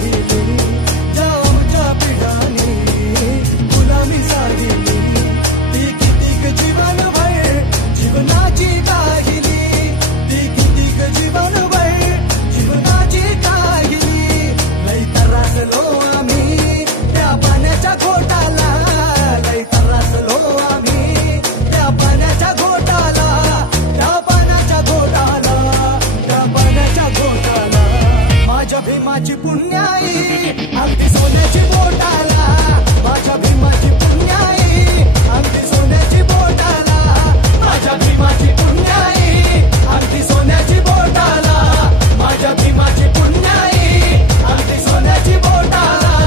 राहिली ज्या आमच्या पिढ्याने गुलामी साहिली ती कितीक जीवनभर जीवनाची काहिली ती कितीक जीवनभर जीवनाची काहिली लई त्रासलो आम्ही त्या पाण्याच्या घोटाला लई त्रासलो आम्ही त्या पाण्याच्या घोटाला त्या पाण्याच्या घोटाला त्या पाण्याच्या घोटाला माझ्या भीमाची पुण्याई अगदी सोन्याची बोटाला माझ्या भीमाची पुण्याई अगदी सोन्याची बोटाला माझ्या भीमाची पुण्याई अगदी सोन्याची बोटाला माझ्या भीमाची पुण्याई अगदी सोन्याची बोटाला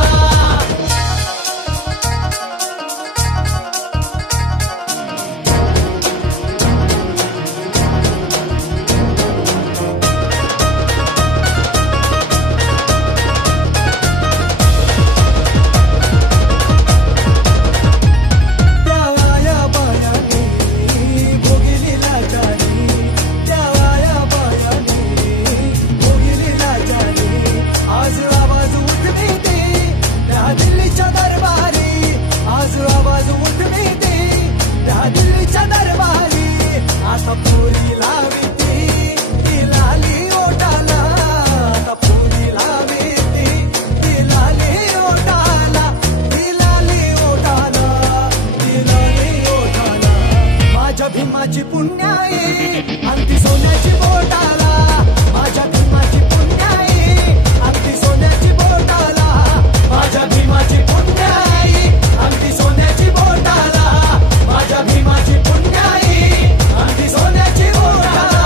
भीमाची पुण्याई अगदी सोन्याची बोटाला माझ्या भीमाची पुण्याई अगदी सोन्याची बोटाला माझ्या भीमाची पुण्याई अगदी सोन्याची बोटाला माझ्या भीमाची पुण्याई अगदी सोन्याची बोटाला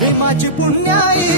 भीमाची पुण्याई